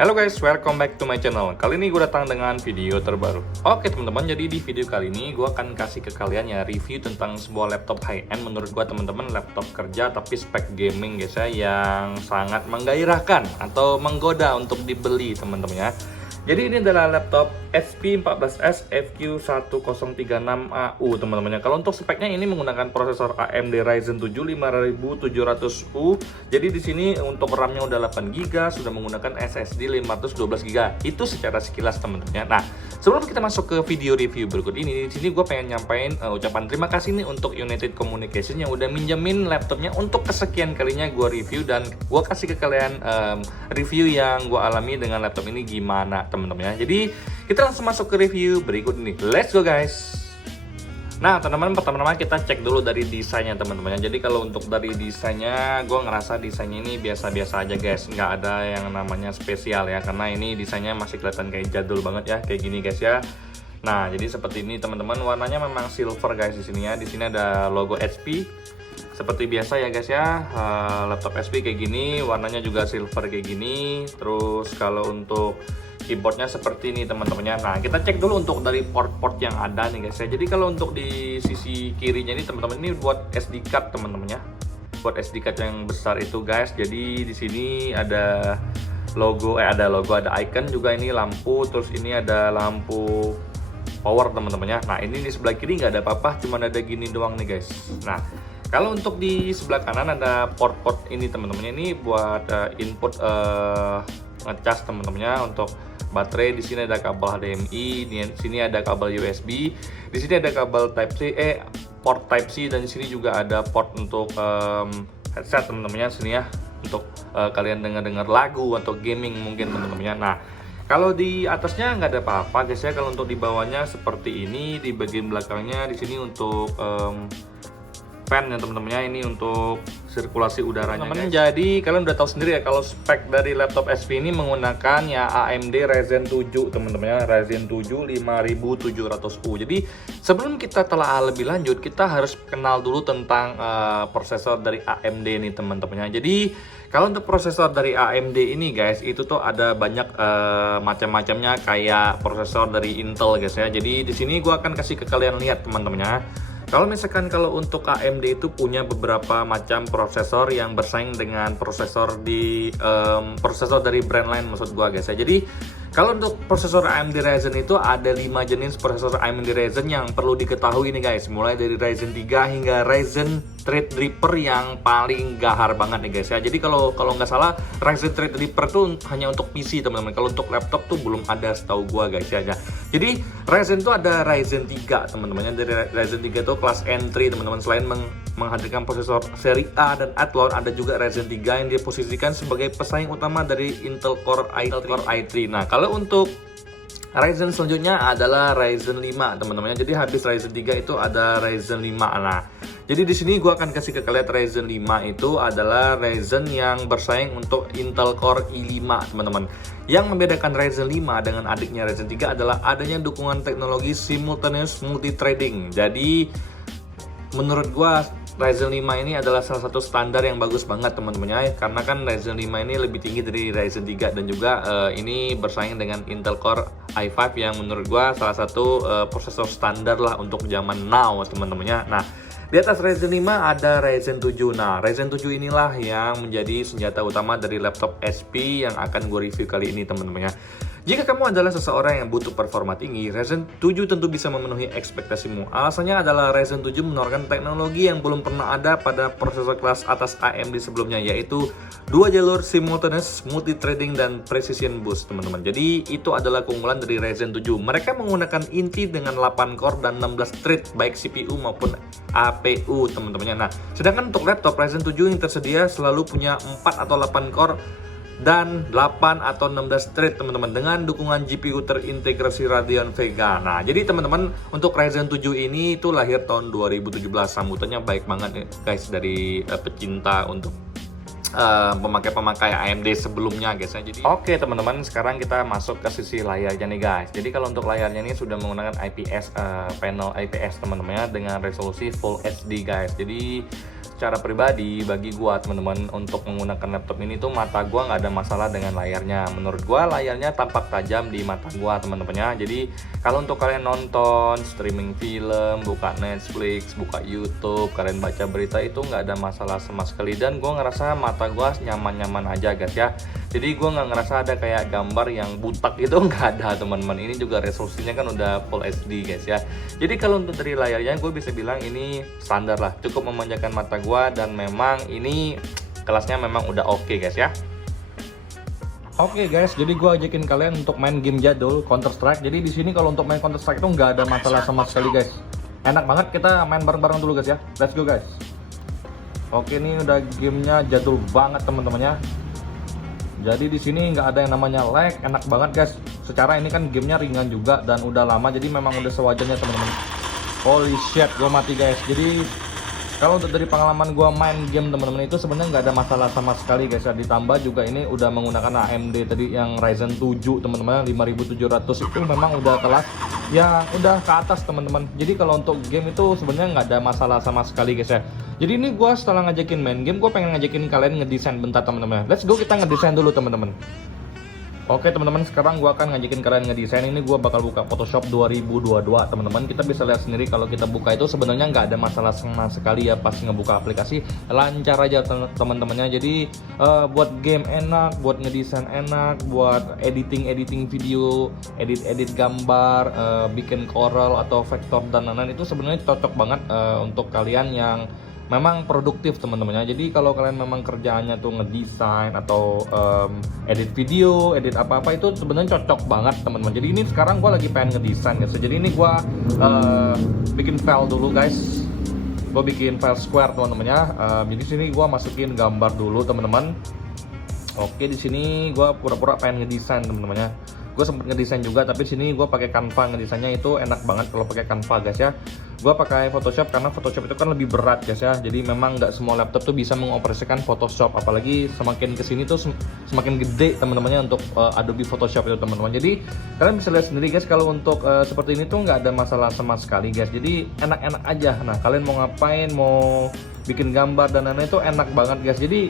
Halo guys, welcome back to my channel. Kali ini gue datang dengan video terbaru. Oke teman-teman, jadi di video kali ini gue akan kasih ke kalian ya review tentang sebuah laptop high-end. Menurut gue teman-teman, laptop kerja tapi spek gaming guys ya, yang sangat menggairahkan atau menggoda untuk dibeli teman-teman ya. Jadi ini adalah laptop HP 14S FQ1036AU teman-teman. Kalau untuk speknya ini menggunakan prosesor AMD Ryzen 7 5700U. Jadi di sini untuk RAM-nya udah 8GB, sudah menggunakan SSD 512GB. Itu secara sekilas teman-teman. Nah, sebelum kita masuk ke video review berikut ini, di sini gue pengen nyampein ucapan terima kasih nih untuk United Communication yang udah minjemin laptopnya untuk kesekian kalinya gue review, dan gue kasih ke kalian review yang gue alami dengan laptop ini gimana teman-teman ya. Jadi kita langsung masuk ke review berikut ini. Let's go guys. Nah teman-teman, pertama-tama kita cek dulu dari desainnya teman-teman. Jadi kalau untuk dari desainnya, gue ngerasa desainnya ini biasa-biasa aja guys, nggak ada yang namanya spesial ya, karena ini desainnya masih kelihatan kayak jadul banget ya, kayak gini guys ya. Nah jadi seperti ini teman-teman, warnanya memang silver guys di sini ya. Di sini ada logo HP seperti biasa ya guys ya. Laptop HP kayak gini, warnanya juga silver kayak gini. Terus kalau untuk keyboardnya seperti ini teman-temannya. Nah kita cek dulu untuk dari port-port yang ada nih guys ya. Jadi kalau untuk di sisi kirinya ini teman-teman, ini buat SD card teman-temannya, buat SD card yang besar itu guys. Jadi di sini ada logo, ada icon juga, ini lampu, terus ini ada lampu power teman-temannya. Nah ini di sebelah kiri nggak ada apa-apa, cuma ada gini doang nih guys. Nah kalau untuk di sebelah kanan ada port-port ini teman-temannya, ini buat input ngecas teman-temannya untuk baterai. Di sini ada kabel HDMI, di sini ada kabel USB, di sini ada kabel Type C, port Type C, dan di sini juga ada port untuk headset teman-temannya sini ya, untuk kalian dengar lagu atau gaming mungkin teman-temannya. Nah kalau di atasnya nggak ada apa-apa guys ya. Kalau untuk di bawahnya seperti ini, di bagian belakangnya di sini untuk fan ya teman-temannya, ini untuk sirkulasi udaranya guys. Jadi kalian udah tahu sendiri ya kalau spek dari laptop HP ini menggunakan ya AMD Ryzen 7 teman-teman ya, Ryzen 7 5700U. Jadi sebelum kita telah lebih lanjut, kita harus kenal dulu tentang prosesor dari AMD ini teman-teman ya. Jadi kalau untuk prosesor dari AMD ini guys, itu tuh ada banyak macam-macamnya kayak prosesor dari Intel guys ya. Jadi di sini gua akan kasih ke kalian lihat teman-teman ya. Kalau misalkan kalau untuk AMD itu punya beberapa macam prosesor yang bersaing dengan prosesor dari brand lain maksud gua guys ya. Jadi kalau untuk prosesor AMD Ryzen itu ada 5 jenis prosesor AMD Ryzen yang perlu diketahui nih guys, mulai dari Ryzen 3 hingga Ryzen Threadripper yang paling gahar banget nih guys ya. Jadi kalau nggak salah Ryzen Threadripper tuh hanya untuk PC teman-teman. Kalau untuk laptop tuh belum ada setahu gua guys ya. Jadi Ryzen tuh ada Ryzen 3 teman-teman. Dari Ryzen 3 itu kelas entry teman-teman. Selain menghadirkan prosesor seri A dan Athlon, ada juga Ryzen 3 yang diposisikan sebagai pesaing utama dari Intel Core i3. Nah kalau untuk Ryzen selanjutnya adalah Ryzen 5 teman-teman. Jadi habis Ryzen 3 itu ada Ryzen 5. Nah, jadi di sini gua akan kasih ke kalian Ryzen 5 itu adalah Ryzen yang bersaing untuk Intel Core i5 teman-teman. Yang membedakan Ryzen 5 dengan adiknya Ryzen 3 adalah adanya dukungan teknologi simultaneous multithreading. Jadi menurut gua Ryzen 5 ini adalah salah satu standar yang bagus banget teman-teman ya, karena kan Ryzen 5 ini lebih tinggi dari Ryzen 3 dan juga ini bersaing dengan Intel Core i5 yang menurut gua salah satu prosesor standar lah untuk zaman now teman-teman ya. Nah di atas Ryzen 5 ada Ryzen 7. Nah Ryzen 7 inilah yang menjadi senjata utama dari laptop HP yang akan gue review kali ini teman-teman ya. Jika kamu adalah seseorang yang butuh performa tinggi, Ryzen 7 tentu bisa memenuhi ekspektasimu. Alasannya adalah Ryzen 7 menawarkan teknologi yang belum pernah ada pada prosesor kelas atas AMD sebelumnya, yaitu 2 jalur simultaneous multithreading dan precision boost teman-teman. Jadi itu adalah keunggulan dari Ryzen 7. Mereka menggunakan inti dengan 8 core dan 16 thread baik CPU maupun APU teman-temannya. Nah sedangkan untuk laptop Ryzen 7 yang tersedia selalu punya 4 atau 8 core dan 8 atau 16 thread teman-teman, dengan dukungan GPU terintegrasi Radeon Vega. Nah jadi teman-teman, untuk Ryzen 7 ini itu lahir tahun 2017. Sambutannya baik banget guys dari pecinta untuk pemakai AMD sebelumnya guys ya. Jadi oke teman-teman, sekarang kita masuk ke sisi layarnya nih guys. Jadi kalau untuk layarnya ini sudah menggunakan IPS panel IPS teman-teman ya, dengan resolusi Full HD guys. Jadi secara pribadi bagi gua teman-teman untuk menggunakan laptop ini tuh mata gua nggak ada masalah dengan layarnya. Menurut gua layarnya tampak tajam di mata gua teman-temannya. Jadi kalau untuk kalian nonton streaming film, buka Netflix, buka YouTube, kalian baca berita itu nggak ada masalah sama sekali, dan gua ngerasa mata gua nyaman-nyaman aja guys ya. Jadi gua nggak ngerasa ada kayak gambar yang butak itu, nggak ada teman-teman. Ini juga resolusinya kan udah Full HD guys ya. Jadi kalau untuk dari layarnya gue bisa bilang ini standar lah, cukup memanjakan mata gue, dan memang ini kelasnya memang udah oke guys ya. Oke guys, jadi gue ajakin kalian untuk main game jadul Counter Strike. Jadi di sini kalau untuk main Counter Strike itu nggak ada masalah sama sekali guys. Enak banget, kita main bareng-bareng dulu guys ya. Let's go guys. Oke, ini udah gamenya jadul banget teman-temannya. Jadi di sini nggak ada yang namanya lag, enak banget guys. Secara ini kan gamenya ringan juga dan udah lama, jadi memang udah sewajarnya teman-teman. Holy shit, gue mati guys. Jadi kalau untuk dari pengalaman gue main game teman-teman itu sebenarnya nggak ada masalah sama sekali guys ya. Ditambah juga ini udah menggunakan AMD tadi yang Ryzen 7 teman-teman 5700, itu memang udah kelas ya, udah ke atas teman-teman. Jadi kalau untuk game itu sebenarnya nggak ada masalah sama sekali guys ya. Jadi ini gue setelah ngajakin main game, gue pengen ngajakin kalian ngedesain bentar teman-teman. Let's go, kita ngedesain dulu teman-teman. Oke teman-teman, sekarang gue akan ngajakin kalian ngedesain. Ini gue bakal buka Photoshop 2022 teman-teman. Kita bisa lihat sendiri kalau kita buka itu sebenarnya nggak ada masalah sama sekali ya pas ngebuka aplikasi, lancar aja teman-temannya. Jadi buat game enak, buat ngedesain enak, buat editing video, edit gambar, bikin Corel atau vektor dan lain-lain itu sebenarnya cocok banget untuk kalian yang memang produktif teman-temannya. Jadi kalau kalian memang kerjaannya tuh ngedesain atau edit video, edit apa-apa, itu sebenarnya cocok banget teman-teman. Jadi ini sekarang gue lagi pengen ngedesain guys. Jadi ini gue bikin file dulu guys. Gue bikin file square teman-temannya. Jadi sini gue masukin gambar dulu teman-teman. Oke, di sini gue pura-pura pengen ngedesain teman-temannya. Gue sempet ngedesain juga, tapi sini gue pakai Canva ngedesainnya, itu enak banget kalau pakai Canva guys ya. Gue pakai Photoshop karena Photoshop itu kan lebih berat guys ya. Jadi memang nggak semua laptop tuh bisa mengoperasikan Photoshop, apalagi semakin kesini tuh semakin gede teman-temannya untuk Adobe Photoshop itu teman-teman. Jadi kalian bisa lihat sendiri guys, kalau untuk seperti ini tuh nggak ada masalah sama sekali guys. Jadi enak-enak aja. Nah kalian mau ngapain, mau bikin gambar dan lain-lain itu enak banget guys. Jadi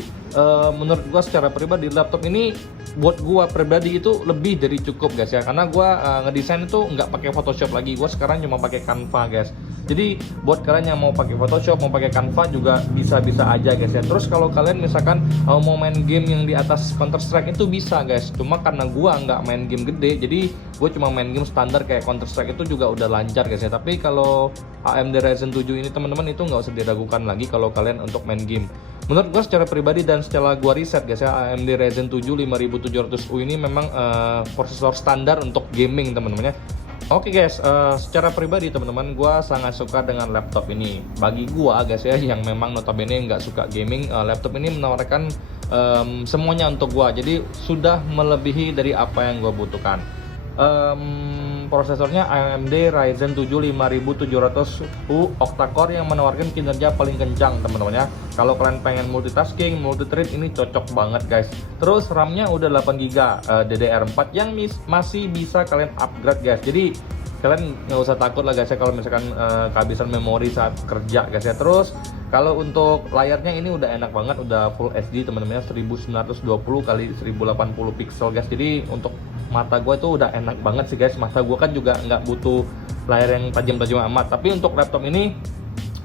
menurut gua secara pribadi laptop ini buat gua pribadi itu lebih dari cukup guys ya, karena gua ngedesain itu nggak pakai Photoshop lagi. Gua sekarang cuma pakai Canva guys. Jadi buat kalian yang mau pakai Photoshop, mau pakai Canva juga bisa-bisa aja guys ya. Terus kalau kalian misalkan mau main game yang di atas Counter Strike itu bisa guys. Cuma karena gua nggak main game gede, jadi gue cuma main game standar kayak Counter Strike itu juga udah lancar guys ya. Tapi kalau AMD Ryzen 7 ini teman-teman itu nggak usah diragukan lagi kalau kalian untuk main game. Menurut gue secara pribadi dan setelah gue riset guys ya, AMD Ryzen 7 5700U ini memang prosesor standar untuk gaming teman-teman ya. Oke guys, secara pribadi teman-teman gue sangat suka dengan laptop ini. Bagi gue guys ya, yang memang notabene nggak suka gaming, laptop ini menawarkan semuanya untuk gue. Jadi sudah melebihi dari apa yang gue butuhkan. Prosesornya AMD Ryzen 7 5700U octa-core yang menawarkan kinerja paling kencang teman-teman ya. Kalau kalian pengen multitasking, multi-thread, ini cocok banget guys. Terus RAM-nya udah 8GB DDR4 yang masih bisa kalian upgrade guys. Jadi kalian nggak usah takut lah guys ya kalau misalkan kehabisan memori saat kerja guys ya. Terus kalau untuk layarnya ini udah enak banget, udah Full HD teman-teman ya, 1920 x 1080 pixel guys. Jadi untuk mata gue itu udah enak banget sih guys. Mata gue kan juga nggak butuh layar yang tajam-tajam amat, tapi untuk laptop ini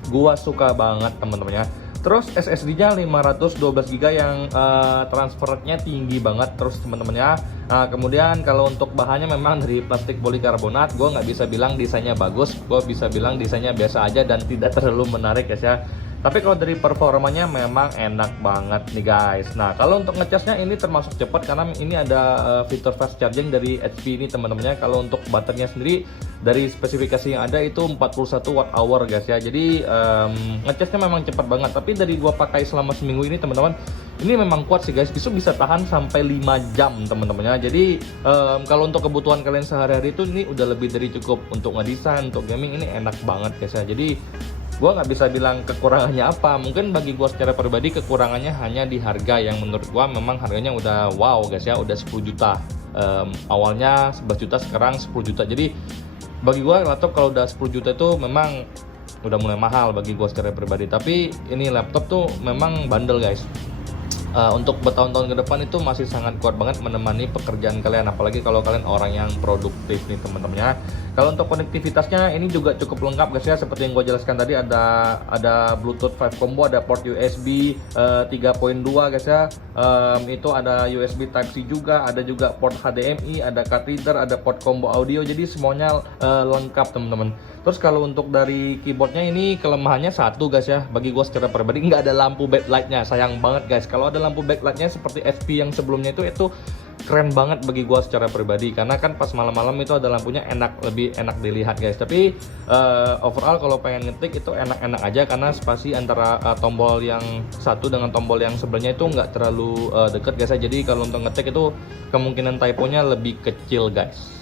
gue suka banget teman-teman ya. Terus SSD-nya 512GB yang transfernya tinggi banget terus teman-teman ya. Nah, kemudian kalau untuk bahannya memang dari plastik polikarbonat. Gue nggak bisa bilang desainnya bagus, gue bisa bilang desainnya biasa aja dan tidak terlalu menarik guys ya. Tapi kalau dari performanya memang enak banget nih guys. Nah kalau untuk ngecasnya ini termasuk cepat karena ini ada fitur fast charging dari HP ini teman-temannya. Kalau untuk baterainya sendiri dari spesifikasi yang ada itu 41 Wh guys ya. Jadi ngecasnya memang cepat banget. Tapi dari gua pakai selama seminggu ini teman-teman, ini memang kuat sih guys. Bisa tahan sampai 5 jam teman-temannya. Jadi kalau untuk kebutuhan kalian sehari-hari itu ini udah lebih dari cukup. Untuk ngedesain, untuk gaming ini enak banget guys ya. Jadi gue nggak bisa bilang kekurangannya apa. Mungkin bagi gue secara pribadi kekurangannya hanya di harga, yang menurut gue memang harganya udah wow guys ya, udah 10 juta. Awalnya 11 juta, sekarang 10 juta. Jadi bagi gue laptop kalau udah 10 juta itu memang udah mulai mahal bagi gue secara pribadi. Tapi ini laptop tuh memang bandel guys. Untuk bertahun-tahun ke depan itu masih sangat kuat banget menemani pekerjaan kalian, apalagi kalau kalian orang yang produktif nih teman-teman ya. Kalau untuk konektivitasnya ini juga cukup lengkap guys ya, seperti yang gue jelaskan tadi, ada Bluetooth 5 combo, ada port USB 3.2 guys ya. Itu ada USB Type C juga, ada juga port HDMI, ada card reader, ada port combo audio, jadi semuanya lengkap teman-teman. Terus kalau untuk dari keyboardnya ini kelemahannya satu guys ya, bagi gue secara pribadi nggak ada lampu backlightnya, sayang banget guys. Kalau ada lampu backlightnya seperti SP yang sebelumnya itu keren banget bagi gua secara pribadi, karena kan pas malam-malam itu ada lampunya, lebih enak dilihat guys. Tapi overall kalau pengen ngetik itu enak-enak aja, karena spasi antara tombol yang satu dengan tombol yang sebelahnya itu nggak terlalu deket guys ya. Jadi kalau untuk ngetik itu kemungkinan typonya lebih kecil guys.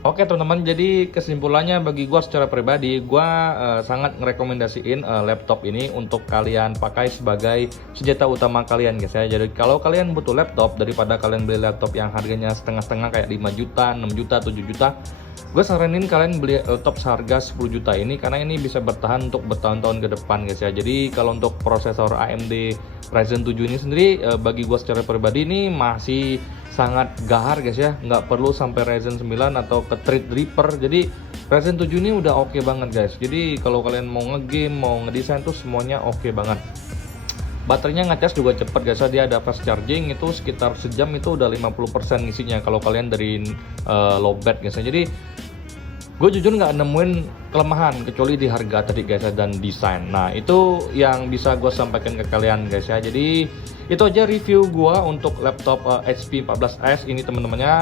Oke teman-teman, jadi kesimpulannya bagi gua secara pribadi, gua sangat ngerekomendasiin laptop ini untuk kalian pakai sebagai senjata utama kalian guys ya. Jadi kalau kalian butuh laptop, daripada kalian beli laptop yang harganya setengah-setengah kayak 5 juta, 6 juta, 7 juta, gue saranin kalian beli laptop seharga 10 juta ini, karena ini bisa bertahan untuk bertahun-tahun ke depan guys ya. Jadi kalau untuk prosesor AMD Ryzen 7 ini sendiri, bagi gue secara pribadi ini masih sangat gahar guys ya, nggak perlu sampai Ryzen 9 atau ke Threadripper. Jadi Ryzen 7 ini udah oke banget guys. Jadi kalau kalian mau ngegame, mau ngedesain tuh semuanya oke banget. Baterainya ngecas juga cepet guys, dia ada fast charging, itu sekitar sejam itu udah 50% ngisinya kalau kalian dari lowbat guys. Jadi gue jujur nggak nemuin kelemahan kecuali di harga tadi guys dan desain. Nah itu yang bisa gue sampaikan ke kalian guys ya. Jadi itu aja review gue untuk laptop HP 14S ini teman-temannya,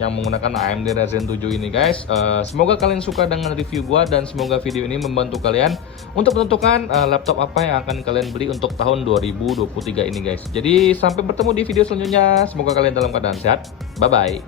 yang menggunakan AMD Ryzen 7 ini guys. Semoga kalian suka dengan review gue, dan semoga video ini membantu kalian untuk menentukan laptop apa yang akan kalian beli untuk tahun 2023 ini guys. Jadi sampai bertemu di video selanjutnya, semoga kalian dalam keadaan sehat, bye bye.